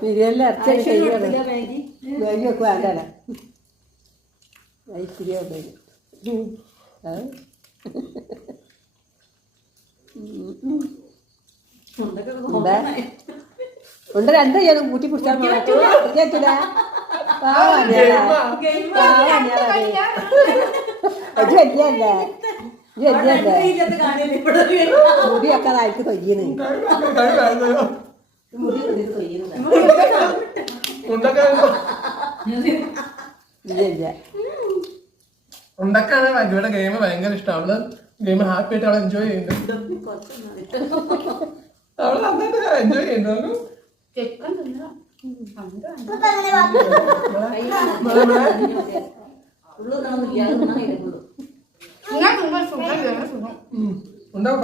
ബിരിയാണി ഇറച്ചി മാഗി ഒക്കെ വേണ്ടല്ല ഐശ്വര്യ ഉണ്ട് രണ്ട് ചെയ്യണം കൂട്ടി പിടിച്ചാൽ പറ്റൂല വലിയല്ലേ മുടിയൊക്കെ നായിക്ക് തൊയ്യണ് ഉണ്ടാക്കാണ് മജുവിടെ ഗെയിം ഭയങ്കര ഇഷ്ടം. അവള് ഗെയിം ഹാപ്പി ആയിട്ട് അവള് എൻജോയ് ചെയ്യുന്നുണ്ട്. അവള് നന്നായിട്ട് എൻജോയ് ചെയ്യുന്നു. ഉണ്ടാവും.